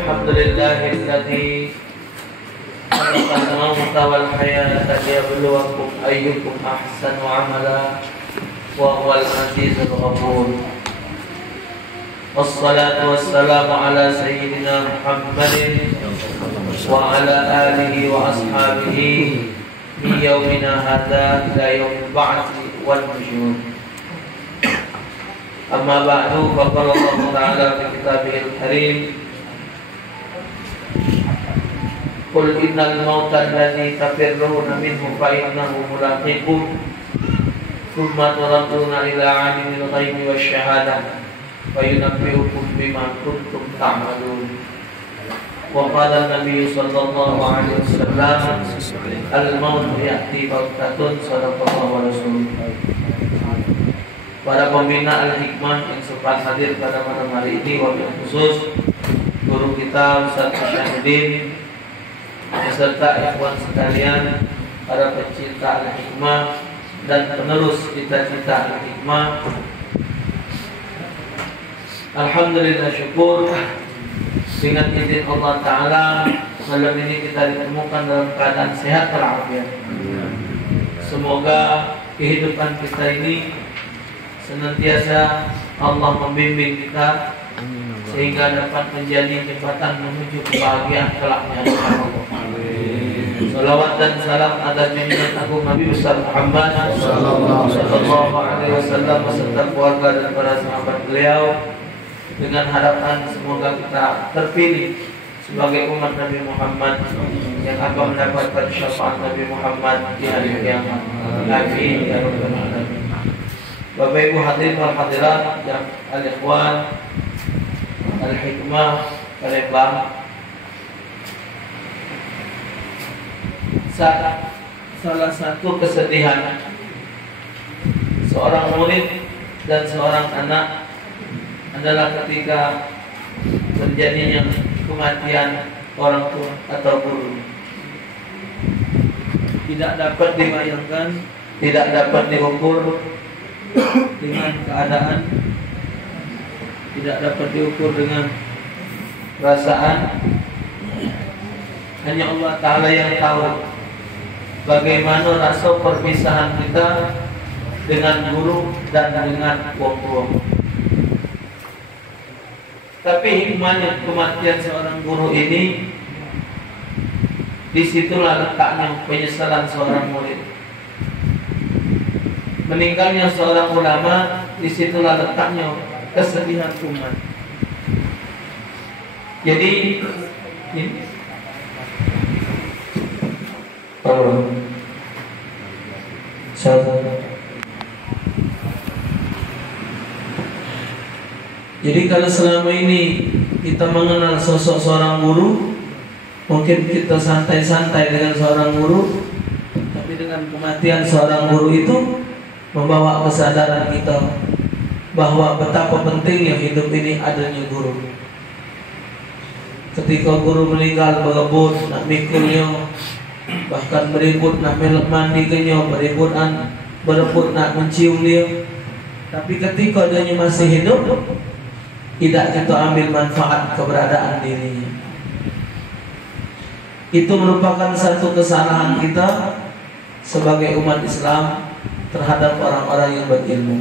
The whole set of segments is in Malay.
Alhamdulillahilladzi khalaqal mauta wal hayata liyabluwakum ayyukum ahsanu amala wa huwal azizul ghafur. Wassalatu wassalamu ala sayyidina Muhammadin wa ala alihi wa ashabihi min yaumina hadza ila yaumil ba'tsi wan nusyur. Amma ba'du, faqala Allah ta'ala fi kitabihil karim, qul innal mauta alladzi tafirruna minhu fa innahu mulaqikum thumma turadduna ila 'alimil ghaibi wasyahadah fa yunabbi'ukum bima kuntum ta'malun. Wa qala an-nabiy sallallahu alaihi wasallam, al-maut ya'ti baghtatan, sadaqallahu wa rasuluh. Para pembina Al-Hikmah yang sempat hadir pada malam hari ini, wabil khusus guru kita Ustaz Syahidin beserta ikhwan sekalian, para pecinta Al-Hikmah dan penerus cita-cita Al-Hikmah. Alhamdulillah, syukur dengan izin Allah Ta'ala malam ini kita ditemukan dalam keadaan sehat walafiat. Semoga kehidupan kita ini senantiasa Allah membimbing kita sehingga dapat menjadi jembatan menuju kebahagiaan kelaknya. Salawat dan salam atas junjungan agung Nabi besar Muhammad sallallahu alaihi wasallam beserta keluarga dan para sahabat beliau, dengan harapan semoga kita terpilih sebagai umat Nabi Muhammad yang akan mendapatkan syafaat Nabi Muhammad di hari kiamat. Amin ya rabbal alamin. Bapak Ibu hadirin wal hadirat yang al-ikhwan Al-Hikmah Palembang, salah satu kesedihan seorang murid dan seorang anak adalah ketika terjadinya kematian orang tua atau guru. Tidak dapat dibayangkan, tidak dapat diukur dengan keadaan, tidak dapat diukur dengan perasaan. Hanya Allah Ta'ala yang tahu bagaimana rasa perpisahan kita dengan guru dan dengan wong tua. Tapi hikmahnya kematian seorang guru ini, disitulah letaknya penyesalan seorang murid. Meninggalnya seorang ulama, disitulah letaknya kesedihan umat. Jadi ini jadi kalau selama ini kita mengenal sosok seorang guru, mungkin kita santai-santai dengan seorang guru, tapi dengan kematian seorang guru itu membawa kesadaran kita bahwa betapa pentingnya hidup ini adanya guru. Ketika guru meninggal, berebut nak mikulnya, bahkan beribut nak melek mandi kenyo, berebut nak mencium dia. Tapi ketika dia masih hidup, tidak kita ambil manfaat keberadaan dirinya. Itu merupakan satu kesalahan kita sebagai umat Islam terhadap orang-orang yang berilmu.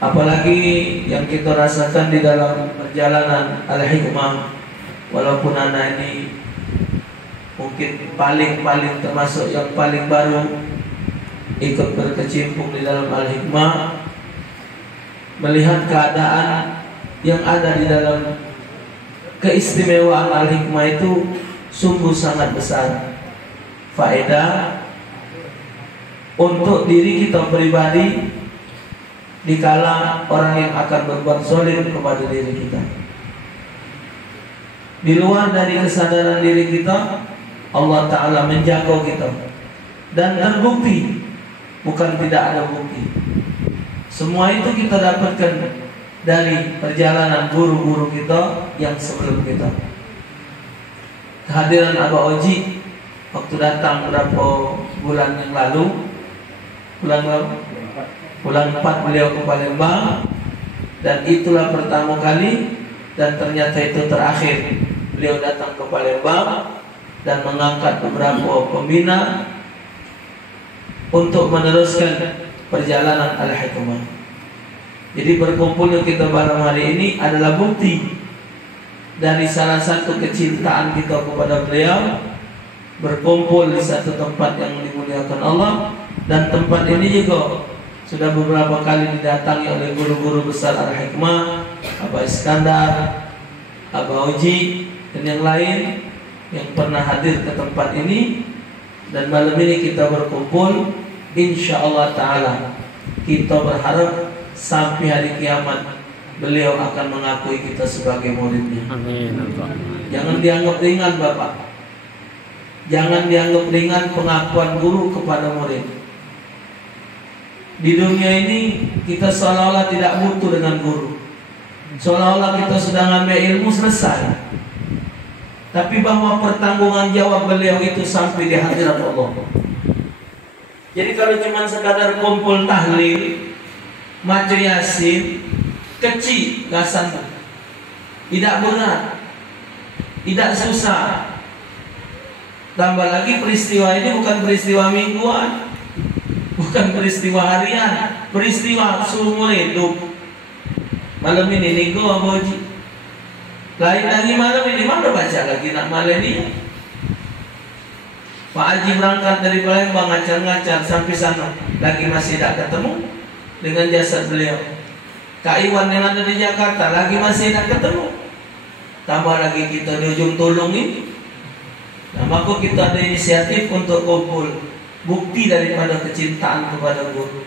Apalagi yang kita rasakan di dalam perjalanan Al-Hikmah, walaupun anak ini mungkin paling termasuk yang paling baru ikut berkecimpung di dalam Al-Hikmah, melihat keadaan yang ada di dalam keistimewaan Al-Hikmah itu sungguh sangat besar faedah untuk diri kita pribadi dikala orang yang akan berbuat zalim kepada diri kita. Di luar dari kesadaran diri kita, Allah Ta'ala menjaga kita. Dan terbukti bukan tidak ada bukti. Semua itu kita dapatkan dari perjalanan guru-guru kita yang sebelum kita. Kehadiran Abah Oji waktu datang beberapa bulan yang lalu, bulan 4 beliau ke Palembang, dan itulah pertama kali dan ternyata itu terakhir beliau datang ke Palembang dan mengangkat beberapa pembina untuk meneruskan perjalanan Al-Hikmah. Jadi berkumpulnya kita malam hari ini adalah bukti dari salah satu kecintaan kita kepada beliau, berkumpul di satu tempat yang dimuliakan Allah. Dan tempat ini juga sudah beberapa kali didatangi oleh guru-guru besar Al-Hikmah, Abah Iskandar, Abah Oji, dan yang lain yang pernah hadir ke tempat ini. Dan malam ini kita berkumpul, insya Allah Ta'ala kita berharap sampai hari kiamat beliau akan mengakui kita sebagai muridnya. Amin. Jangan dianggap ringan Bapak, jangan dianggap ringan pengakuan guru kepada murid. Di dunia ini kita seolah-olah tidak butuh dengan guru, seolah-olah kita sudah ngambil ilmu selesai. Tapi bahwa pertanggungan jawab beliau itu sampai di hadirat Allah. Jadi kalau cuma sekadar kumpul tahlil, maca yasin, kecil gasan, tidak berat, tidak susah. Tambah lagi peristiwa ini bukan peristiwa mingguan, bukan peristiwa harian, peristiwa seumur hidup. Malam ini nego Abah Oji, lain lagi malam ini mana baca lagi nak malam ini. Pak Haji berangkat dari Palembang ngacar-ngacar sampai sana, lagi masih tidak ketemu dengan jasad beliau. Kak Iwan yang ada di Jakarta lagi masih tidak ketemu. Tambah lagi kita di ujung Tulung ini. Nah, maka kita ada inisiatif untuk kumpul, bukti daripada kecintaan kepada guru.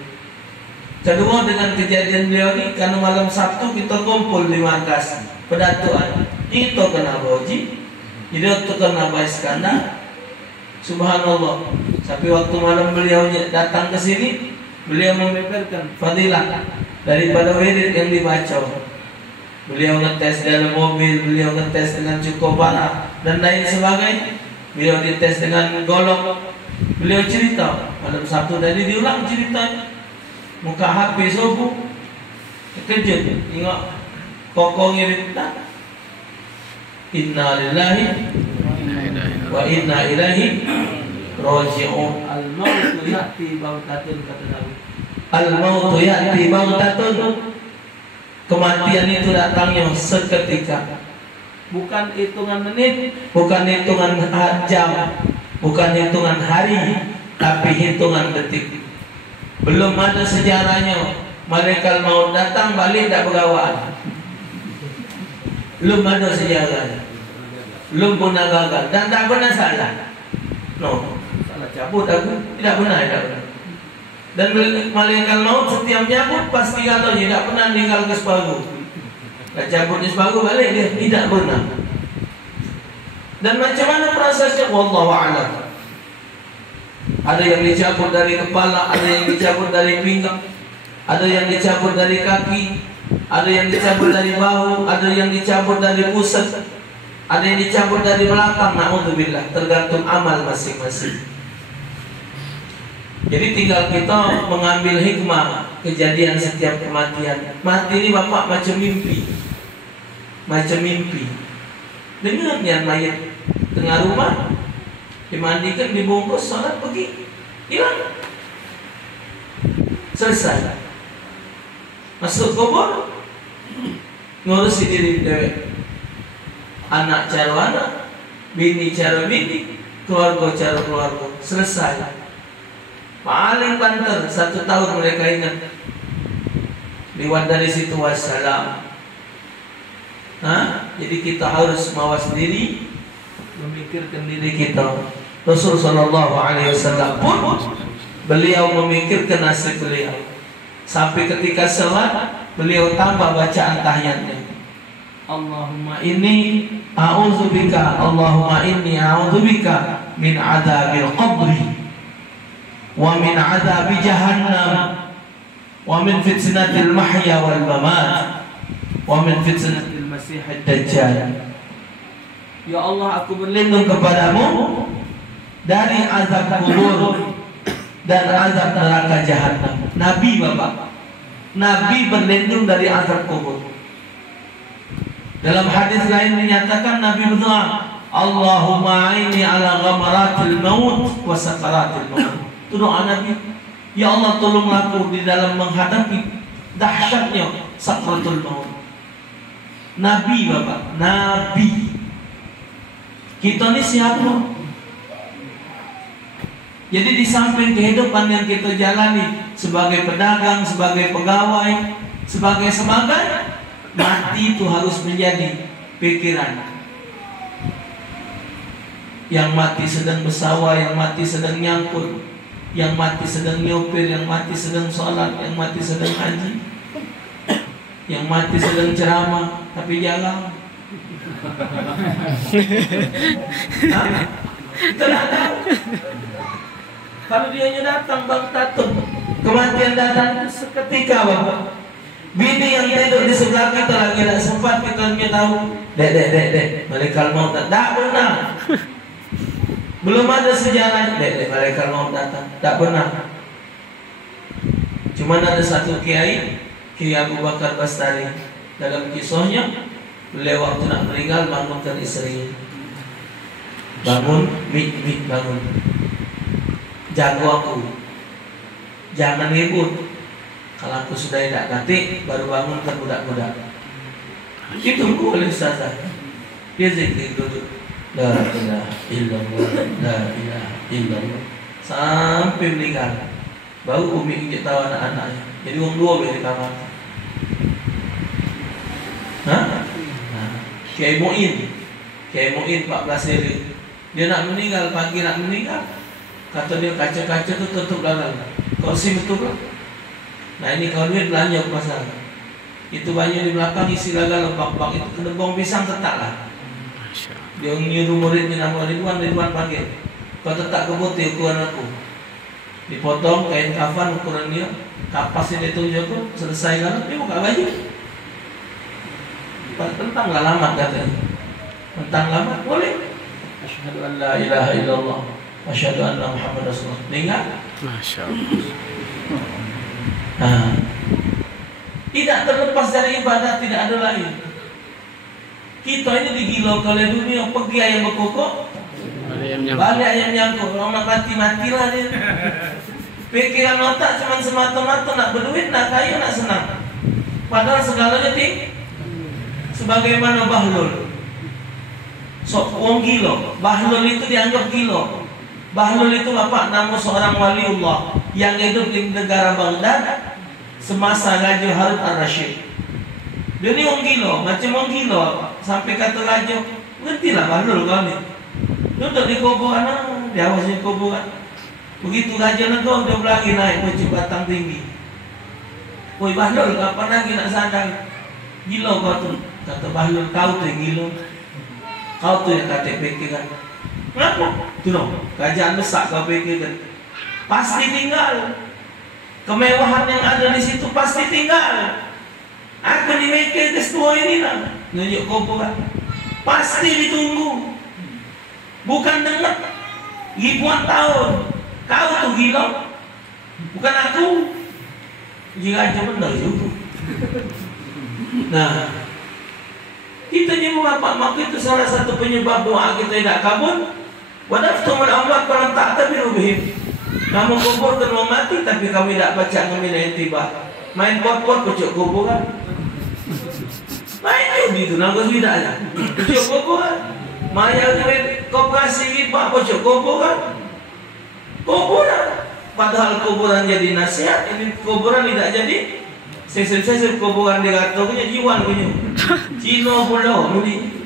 Kedua, dengan kejadian beliau ini, karena malam Sabtu kita kumpul di markas Pedatuan. Itu kena Abah Oji, itu kena Abah Iskandar. Subhanallah. Tapi waktu malam beliau datang ke sini, beliau membeberkan fadilah daripada wirid yang dibaca. Beliau ngetes dalam mobil, beliau ngetes dengan cukup parah dan lain sebagainya. Beliau dites dengan golok. Beliau cerita malam Sabtu tadi diulang ceritanya. Muka HP subuh terkejut, tengok kokong ngirit. Inna lillahi wa inna ilaihi raji'un. Al-mautu ya'ti baghtatan, kata Nabi. Al-mautu ya'ti baghtatan. Kematian itu datangnya seketika. Bukan hitungan menit, bukan hitungan jam, bukan hitungan hari, tapi hitungan detik. Belum ada sejarahnya malaikat maut datang balik tak bergawaan. Belum ada sejarahnya. Belum pernah gagal dan tak pernah salah. No, salah cabut aku tidak pernah, tidak pernah. Dan malaikat maut setiap cabut pasti kata tidak pernah tinggal ke separuh. Tak cabut di separuh balik dia tidak pernah. Dan macam mana prosesnya? Wallahu a'lam. Ada yang dicabut dari kepala, ada yang dicabut dari pinggang, ada yang dicabut dari kaki, ada yang dicabut dari bahu, ada yang dicabut dari pusat, ada yang dicabut dari belakang. Na'udzubillah, tergantung amal masing-masing. Jadi tinggal kita mengambil hikmah kejadian setiap kematian. Mati ini Bapak macam mimpi, macam mimpi. Dengar niat mayat tengah rumah, dimandikan, dibungkus, sholat, pergi, hilang, selesai. Masuk kubur, ngurusi diri dewe, anak cara anak, bini cara bini, keluarga cara keluarga, selesai. Paling banter 1 tahun mereka ingat. Lewat dari situ wassalam. Jadi kita harus mawas diri, memikirkan diri kita. Rasul sallallahu alaihi wasallam pun beliau memikirkan nasib beliau. Sampai ketika salat beliau tambah bacaan tahiyatnya. Allahumma inni a'udzubika, Allahumma inni a'udzubika min adzabil qabri wa min adzabi jahannam, wa min fitnatil mahya wal mamat, wa min fitnatil masiihid dajjal. Ya Allah, aku berlindung kepadamu dari azab kubur dan azab neraka jahanam. Nabi Bapak, Nabi berlindung dari azab kubur. Dalam hadis lain menyatakan Nabi berdoa, Allahumma aini ala ghamaratil maut wa sakaratil maut. Itu doa Nabi. Ya Allah, tolonglah aku di dalam menghadapi dahsyatnya sakratul maut. Nabi Bapak, Nabi. Kita ni siapa? Jadi di samping kehidupan yang kita jalani sebagai pedagang, sebagai pegawai, sebagai mati itu harus menjadi pikiran. Yang mati sedang bersawah, yang mati sedang nyangkut, yang mati sedang nyopir, yang mati sedang sholat, yang mati sedang haji, yang mati sedang ceramah tapi jalan. Kita tak tahu. Kalau dianya datang Bang Tatung, kematian datang seketika Bapak. Bini yang tidur di sebelah kita lagi tak sempat kita tahu. Dek, malaikat maut tak pernah. Belum ada sejarah. Dek, malaikat maut datang. Tak pernah. Cuma ada satu kiai Abu Bakar Bastari. Dalam kisahnya, beliau waktu nak meninggal bangunkan isteri. Bangun, bangun. Jago aku, jangan ribut. Kalau aku sudah tidak katik, baru bangunkan budak-budak. Itu boleh saja. Dia zikir duduk, la ilaha illallah, la ilaha illallah, sampai meninggal. Baru umi ingin tahu anak-anaknya. Jadi orang dua boleh di kamar. Kiai Mu'in 14 hari. Dia nak meninggal, pagi nak meninggal. Kata dia kaca-kaca tu tutup dalam. Kursi betul lah. Nah ini kalau duit belanja ke pasar. Itu banyak di belakang isi gagal bak-bak itu kena bong pisang tetaplah. Dia nyuruh muridnya nama Ridwan panggil. Kau tetap ke putih ukuran aku. Dipotong kain kafan ukuran dia. Kapasnya dia tunjuk tu selesai kan. Dia buka baju. Tentang alamat katanya. Tentang alamat boleh. Asyhadu an la ilaha illallah. Asyhadu anna Muhammad Rasulullah. Dengar? Masya Allah. Tidak terlepas dari ibadah, tidak ada lain. Kita ini digila oleh dunia. Pergi ayam berkokok, balik ayam nyangkut. Orang mati-matilah dia. Pikiran otak cuma semata-mata nak berduit, nak kaya, nak senang. Padahal segalanya tinggi. Sebagaimana Bahlul. Orang gila. Bahlul itu dianggap gila. Bahlul itu bapak nama seorang waliullah yang hidup di negara Baghdad semasa Raja Harun al-Rashid. Dia ni orang gila, macam orang gila. Sampai kata raja, ngertilah Bahlul kau ni. Duduk di kuburan, di awasnya kuburan. Begitu raja negara dia berlari naik ke batang tinggi. Woi Bahlul, kapan lagi nak sadar? Gila kau tu. Kata Bahlul, kau tu yang gila. Kau tu yang kata pikiran. Kenapa? Tu no, kerajaan besar kau pikirkan. Pasti tinggal. Kemewahan yang ada di situ pasti tinggal. Aku dimikir ke setua ini lah. Nunjuk kuburan. Pasti ditunggu. Bukan dengar ribuan tahun. Kau tu gila. Bukan aku. Jika aja benar juga. Nah, kita nyembah bapak maka itu salah satu penyebab doa kita tidak kabul. Wadaftumul amwat falam ta'tabiru bihim. Kamu kubur dan mau mati tapi kami tidak baca ngambil intibah. Main pot-pot pucuk kuburan. Main judi itu nanggus tidak aja. Pucuk kuburan. Maya duit koperasi riba pucuk kuburan. Kuburan. Padahal kuburan jadi nasihat, ini kuburan tidak jadi. Sesir-sesir kuburan dikata punya jiwan punya. Cino pula muli.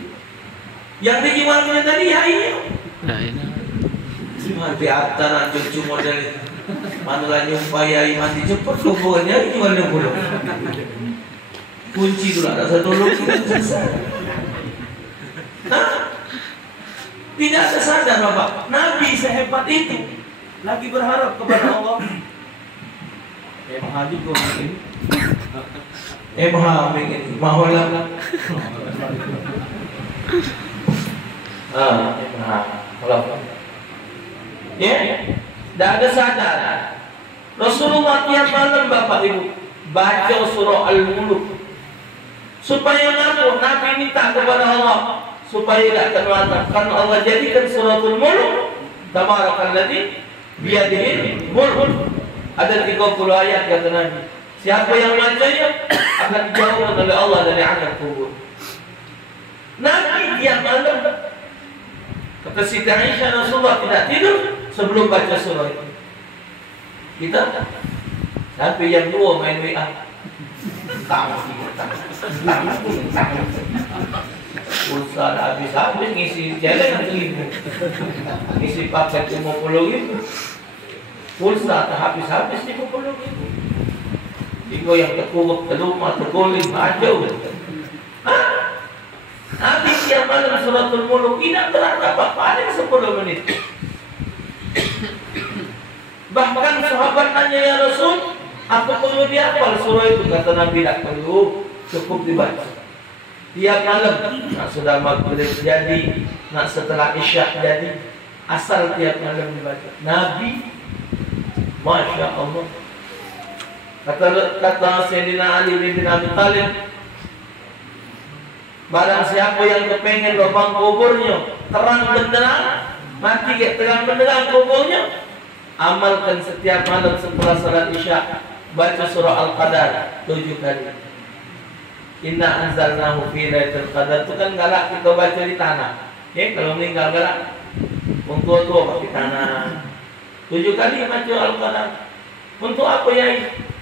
Yang dijiwan punya tadi ya ini. Mati atas cucu model itu. Manulah nyumpayai mati cepat kuburannya jiwannya pula. Kunci tu lah, rasa tolong selesai. Nah, tidak ada sadar bapak. Nabi sehebat itu. lagi berharap kepada Allah. Maha juga ini. Maha ini. Maha. Maha. Ya, tidak ada sadar. Rasulullah tiap malam Bapak Ibu baca surah Al-Mulk supaya Nabi minta kepada Allah supaya tidak terlantar. Karena Allah jadikan suratul Mulk Tabarakalladzi biyadihil mulk. Ada 30 ayat kata Nabi. Siapa yang bacanya akan dijauhkan oleh Allah dari azab kubur. Nabi tiap malam kata Siti Aisyah, Rasulullah tidak tidur sebelum baca surah itu. Kita sampai yang 2 main WA. Pulsa habis-habis ngisi jalan 1.000. Ngisi paket 50.000. Pulsa habis-habis 50.000. Tiga yang terkuruk, terlumah, terguling, macam. Habis tiap malam suratul Mulk tidak berapa paling 10 menit. Bahkan sahabat nanya, ya Rasul, apa perlu dihafal surah itu? Kata Nabi, tidak perlu, cukup dibaca. Tiap malam, nak sudah maghrib jadi, nak setelah isya jadi, asal tiap malam dibaca. Nabi, Masya Allah. Kata Sayyidina Ali bin Abi Thalib, barang siapa yang kepengen lubang kuburnya terang benderang, mati ke terang benderang kuburnya, amalkan setiap malam setelah salat isya baca surah Al-Qadar 7 kali. Inna anzalnahu fi lailatul qadar. Itu kan galak kita baca di tanah. Ya, kalau meninggal galak untuk pakai tanah. 7 kali baca Al-Qadar. Untuk apa ya?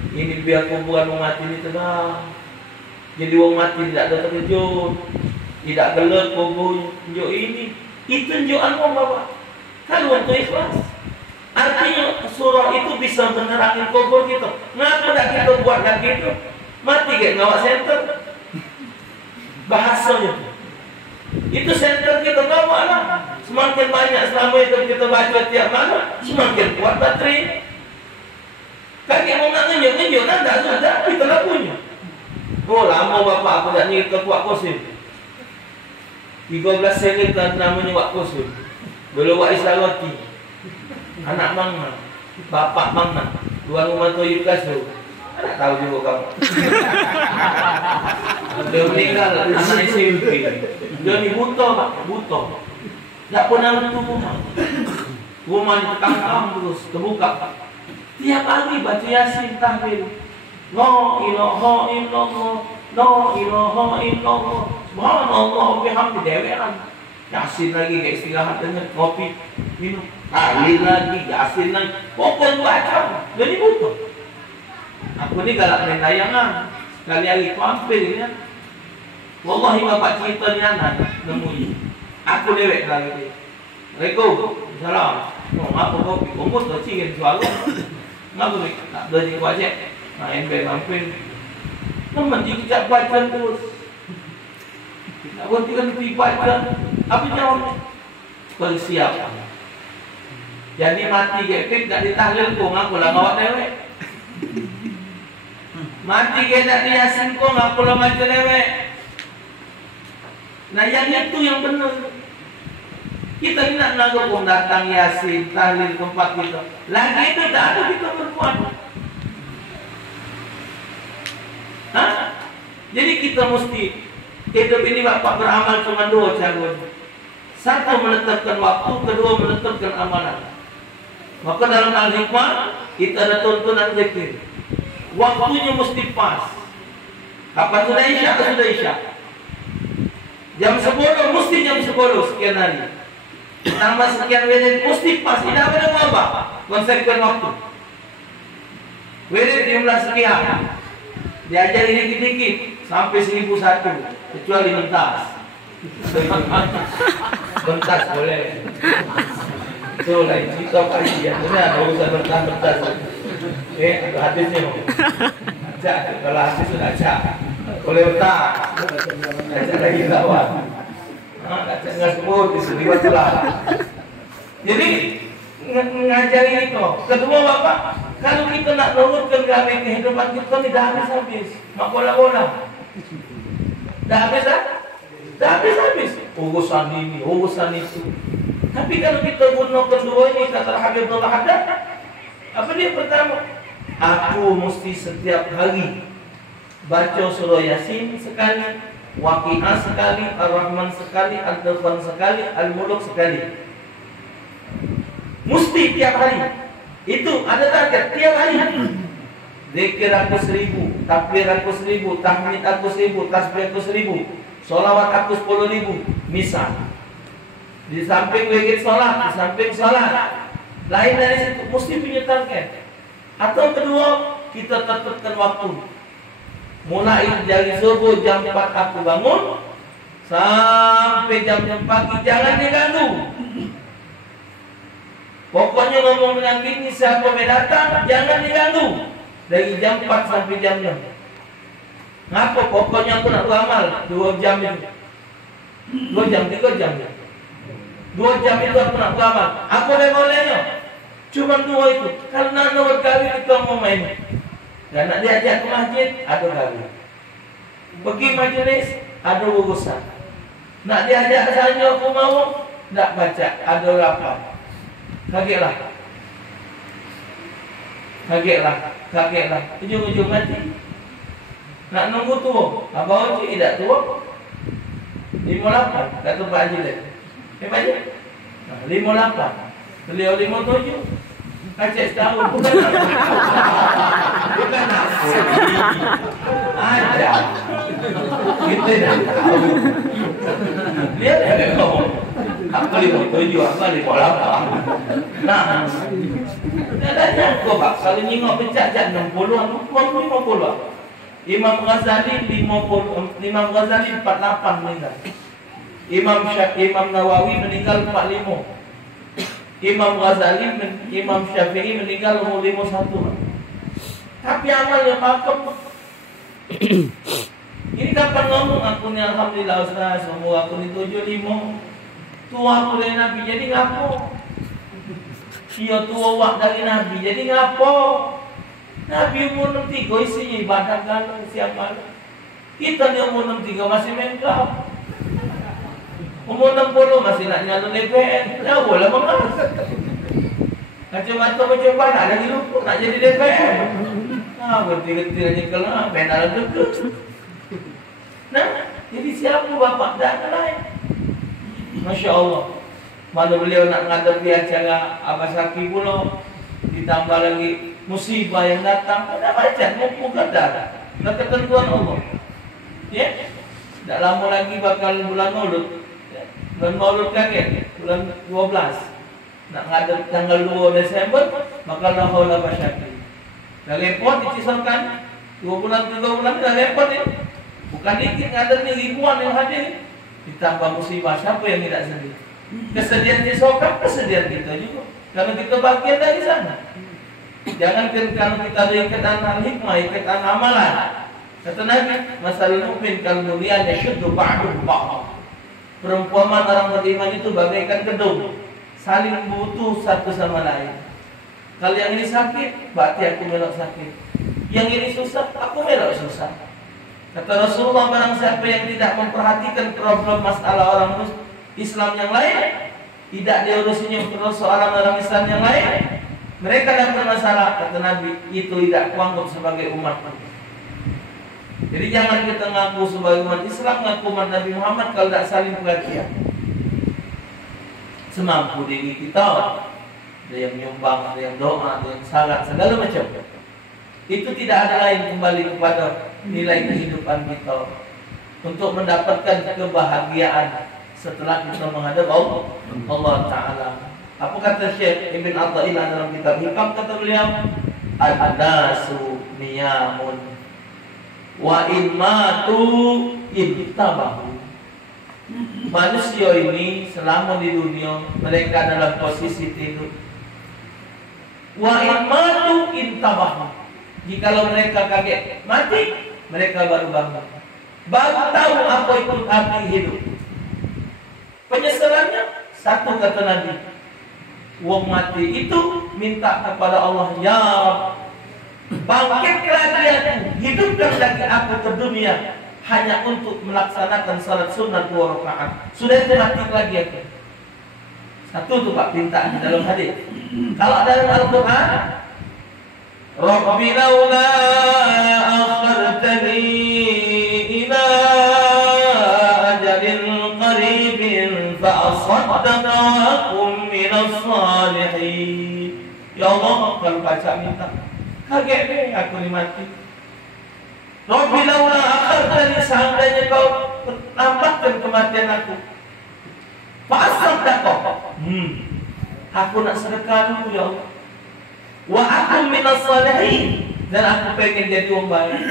Ini biar kuburan mati ini tenang. Jadi orang mati tidak ada terkejut, tidak gelar kubur ini. Itu tunjukan Allah Bapak. Kalau untuk ikhlas. Artinya surah itu bisa menerangi kubur kita. Kenapa tak kita buat lagi itu? Mati ke ngawak center. Bahasanya itu center kita ngawak lah. Semakin banyak selama itu kita baca tiap malam, semakin kuat baterai. Kaki mau nak nunjuk kan tak sudah kita lakunya. Oh lama Bapak aku tak ni kita kuat kosim. 13 sen kita namanya wak kosim. Belum wak isarati. Anak mangna, bapak mangna, tuan rumah tu Yukasu. Tak tahu juga kamu. Dia meninggal anak SMP. Dia ni buta Pak, buta. Tak pernah bertemu. Rumah ni terkangkang terus, terbuka. Tiap hari baca Yasin tahmil. La ilaha illallah, la ilaha illallah. Subhanallah bihamdi dewean. Yasin lagi ke istirahat dengan kopi minum. Tahlil lagi, Yasin lagi. Pokok baca. Jadi butuh. Aku ni galak main layangan. Sekali hari aku hampir ya. Wallahi Bapak cerita ni anak nemu. Aku dewek lagi. Assalamualaikum. Salam. Oh, apa kopi? Umur tu cikin suara. Ngaku ni tak ada je wajib. Nah, ember hampir. Namun kita baca terus. Tak berhenti kan baca. Apa jawabnya? Bersiap. Jadi mati gepek tak ditahlil kong aku lah ngawak dewek. Mati ke tak diyasin kong aku lah baca dewek. Nah yang itu yang benar. Kita nak kong datang yasin tahlil tempat kita. Lagi itu tak ada kita berbuat. Jadi kita mesti hidup ini Bapak beramal cuma 2 cara. Satu menetapkan waktu, kedua menetapkan amalan. Maka dalam Al-Hikmah kita ada tuntunan zikir. Waktunya mesti pas. Kapan sudah isya, sudah isya. Jam 10 mesti jam 10 sekian hari. Tambah sekian wirid mesti pas. Tidak ada apa konsekuen waktu. Wirid jumlah sekian. Diajari dikit-dikit sampai 1001 kecuali mentas. Mentas boleh. Itu lain cerita kajian. Ini ada urusan mentas. Ada hadisnya. Kalau hadis sudah aja. Boleh mentas. Aja lagi lawan. Aja nggak sebut disedibat lah. Jadi mengajari itu. Kedua Bapak, kalau kita nak luruskan gawe kehidupan kita tidak habis-habis. Mak bola-bola. Dah habis dah? Dah habis-habis. Urusan ini, urusan itu. Tapi kalau kita guna kedua ini, kata Habibullah Haddad, apa dia pertama? Aku mesti setiap hari baca surah Yasin sekali, Waqiah sekali, Ar-Rahman sekali, Ad-Dukhan sekali, Al-Mulk sekali. Mesti tiap hari. Itu ada target tiap hari. Zikir aku 1000, takbir aku 1000, tahmid aku 1000, tasbih aku 1000, solawat aku 10.000. Misal di samping zikir solat, di samping solat, lain dari situ mesti punya target. Atau kedua, kita tetapkan waktu. Mulai dari subuh jam 4 aku bangun sampai jam 4 pagi, jangan diganggu. Pokoknya ngomong dengan bini siapa datang, jangan diganggu. Dari jam 4 sampai jam 6. Ngapa? Pokoknya aku nak beramal 2 jam itu. 2 jam, 3 jam. 2 jam itu aku nak beramal. Aku boleh-bolehnya. Cuma 2 itu. Karena nomor kali kita mau main. Dan nak diajak ke masjid, ada kali. Pergi majlis, ada urusan. Nak diajak saja aku mau, tak baca, ada rapat. Kagetlah. Ujung-ujung mati. Nak nunggu tua. Abang Haji tidak tua. 58, kata Pak Haji dia. Pak Haji? 58. Beliau 57. Kacik setahun. Bukan aku. Ada. Kita dah tahu. Lihat ada kau. Aku 57, aku 58. Nah, ada nyangkut Pak. Kalau nyingok pencak-cak 60-an, 50-an. Imam Ghazali 48 meninggal. Imam Nawawi meninggal 45. Imam Ghazali, Imam Syafi'i meninggal umur 51. Tapi amalnya pakem. Ini kapan ngomong aku ni alhamdulillah Ustaz, umur aku ni 75. Tua aku dari Nabi, jadi ngapo? Dia tua wak dari Nabi, jadi ngapo? Nabi umur 63 isinya ibadah kan siapa? Kita ni umur 63 masih mengkap. Umur 60 masih nak nyalon DPR. Ya boleh mengas. Kacamata macam nak lagi lupa nak jadi DPR. Berhenti-henti aja kalau benar betul. Nah, jadi siapa bapak dan lain? Masya Allah. Mana beliau nak menghadapi acara Abah Saki pula, ditambah lagi musibah yang datang. Ada macam mumpung kadar. Ketentuan Allah. Ya, tak lama lagi bakal bulan Maulud. Bulan Maulud kaget, bulan 12. Nak ngadap tanggal 2 Desember, bakal dah haula Basyaki. Dah repot dicisalkan 2 bulan 3 bulan dah repot ni. Bukan dikit ngadap ni ribuan yang hadir. Ditambah musibah, siapa yang tidak sedih? Kesedihan disokan, kesedihan kita juga. Karena kita bagian dari sana. Jangan kalau kita ada ikatan al-hikmah, ikatan amalan. Kata Nabi, masalul mu'min kal bunyan yashuddu ba'duhu ba'd. Perumpamaan orang beriman itu bagaikan gedung, saling butuh satu sama lain. Kalau yang ini sakit, berarti aku melok sakit. Yang ini susah, aku melok susah. Kata Rasulullah, barang siapa yang tidak memperhatikan problem masalah orang Islam yang lain, tidak diurusinya persoalan orang Islam yang lain, mereka yang bermasalah, kata Nabi, itu tidak kuanggap sebagai umatku. Jadi jangan kita ngaku sebagai umat Islam, ngaku umat Nabi Muhammad kalau tidak saling pengertian. Semampu diri kita, ada yang menyumbang, ada yang doa, ada yang salat, segala macam. Itu tidak ada lain kembali kepada nilai kehidupan kita untuk mendapatkan kebahagiaan setelah kita menghadap Allah Ta'ala. Apa kata Syekh Ibn Atha'illah dalam kitab Hikam? Kata beliau, al-adasu niyamun wa imatu intabahu. Manusia ini selama di dunia mereka dalam posisi tidur. Wa imatu intabahu. Jikalau mereka kaget mati, mereka baru bangun, baru tahu apa itu arti hidup. Penyesalannya satu, kata Nabi, Wong mati itu minta kepada Allah, ya Rabb, bangkitkan dia, hidupkan lagi aku ke dunia hanya untuk melaksanakan salat sunat 2 rakaat. Sudah itu mati lagi aku. Satu tuh Pak perintah dalam hadis. Kalau dalam Al-Quran, Rabbi laula akhartani ila ajalin qaribin fa asaddaqa wa akum minas salihin. Ya Allah, kalau baca minta, kaget deh aku ni mati. Rabbi laula akhartani, seandainya kau lambatkan kematian aku, fa asaddaqa, aku nak sedekah dulu ya Allah. Wa akum minas salihin, dan aku pengen jadi orang baik.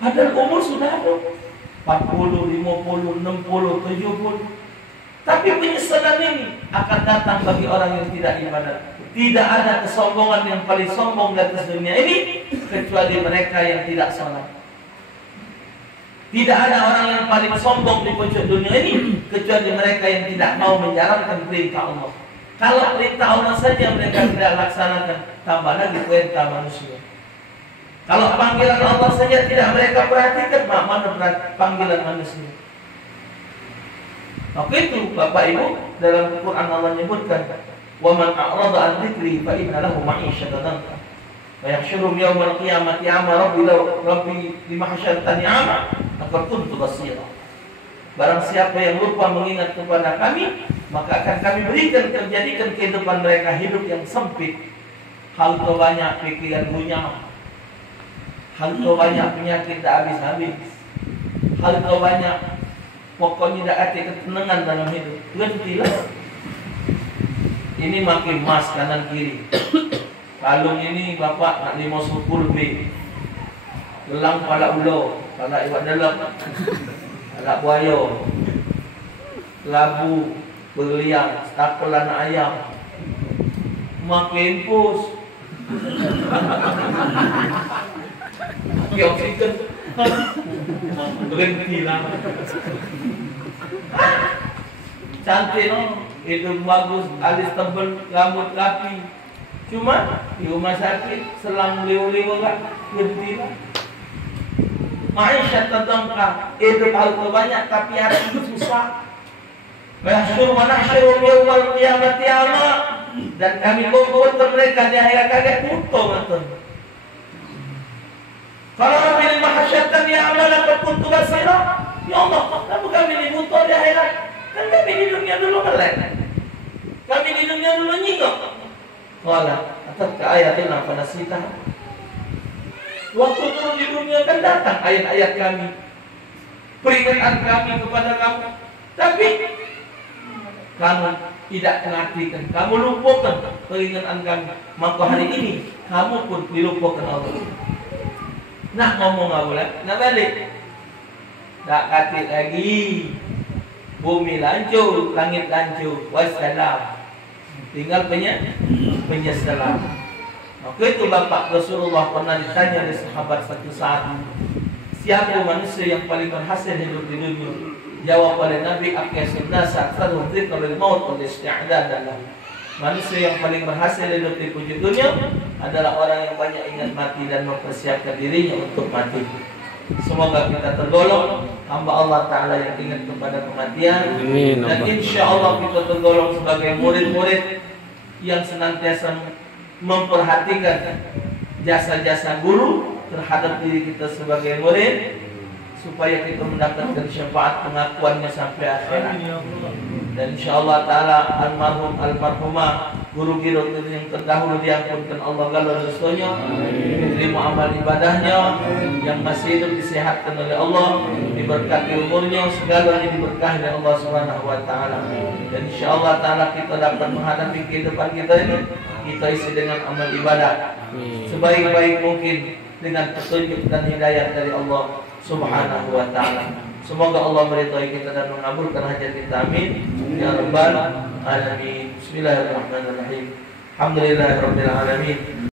Padahal umur sudah ada 40, 50, 60, 70. Tapi penyesalan ini akan datang bagi orang yang tidak ibadat. Tidak ada kesombongan yang paling sombong di atas dunia ini kecuali mereka yang tidak salat. Tidak ada orang yang paling sombong di pojok dunia ini kecuali mereka yang tidak mau menjalankan perintah Allah. Kalau perintah Allah saja mereka tidak laksanakan, tambah lagi perintah manusia. Kalau panggilan Allah saja tidak mereka perhatikan, mana panggilan manusia? Maka itu Bapak Ibu, dalam Al-Quran Allah menyebutkan, wa man a'rada an dzikri fa inna lahu ma'isyatan dhanka wa yahsyurum yawmal qiyamati a'ma rabbi lima hasyartani a'ma kuntu basira. Barang siapa yang lupa mengingat kepada kami, maka akan kami berikan terjadikan kehidupan mereka hidup yang sempit. Hal banyak pikiran bunyam, hal banyak penyakit tak habis-habis, hal banyak pokoknya tidak ada ketenangan dalam hidup. Gantilah. Ini makin mas kanan kiri. Kalung ini bapak nak 50 lebih. Gelang pala ulo, pala iwak dalam, pala buaya, labu, berlian, stapel anak ayam. Makin pus. Pakai oksigen. Berhentilah. Cantik, hidung bagus, alis tebal, rambut rapi. Cuma di rumah sakit selang liu-liu enggak berhentilah. Ma'isyatan dhanka, hidup harta banyak tapi hati susah. Wa yahsyuru wa nahsyuru yawmal qiyamati a'ma, dan kami kumpulkan mereka di akhirat kaget buta mata. Kalau kami mahasyatan ya amalan kuntu basira, ya Allah, kenapa kami ini buta di akhirat? Kan kami di dunia dulu melek, kami di dunia dulu nyingok. Wala atat ke ayatina fanasita. Waktu turun di dunia kan datang ayat-ayat kami, peringatan kami kepada kamu, tapi kamu tidak perhatikan, kamu lupakan peringatan kami. Maka hari ini kamu pun dilupakan Allah. Nak ngomong apa lah? Nak balik? Tak katik lagi. Bumi lancur, langit lancur. Wassalam. Tinggal penyesalan. Maka itu Bapak Rasulullah pernah ditanya oleh sahabat satu saat, siapa manusia yang paling berhasil hidup di dunia? Jawab oleh Nabi, aqyasun nas aktsaruhum dzikran lil maut wal isti'dad lahu. Manusia yang paling berhasil hidup di pojok dunia adalah orang yang banyak ingat mati dan mempersiapkan dirinya untuk mati. Semoga kita tergolong hamba Allah Ta'ala yang ingat kepada kematian. Amin. Dan insya Allah kita tergolong sebagai murid-murid yang senantiasa memperhatikan jasa-jasa guru terhadap diri kita sebagai murid, supaya kita mendapatkan syafaat pengakuannya sampai akhirat. Dan insyaallah taala almarhum almarhumah guru kita yang terdahulu diampunkan Allah segala dosanya, diterima amal ibadahnya, yang masih hidup disehatkan oleh Allah, diberkati umurnya, segalanya diberkahi oleh Allah Subhanahu wa taala. Dan insyaallah taala kita dapat menghadapi kehidupan kita ini, kita isi dengan amal ibadah sebaik-baik mungkin dengan petunjuk dan hidayah dari Allah Subhanahu wa ta'ala. Semoga Allah meridai kita dan mengabulkan hajat kita. Amin ya rabbal alamin. Bismillahirrahmanirrahim. Alhamdulillahirabbil alamin.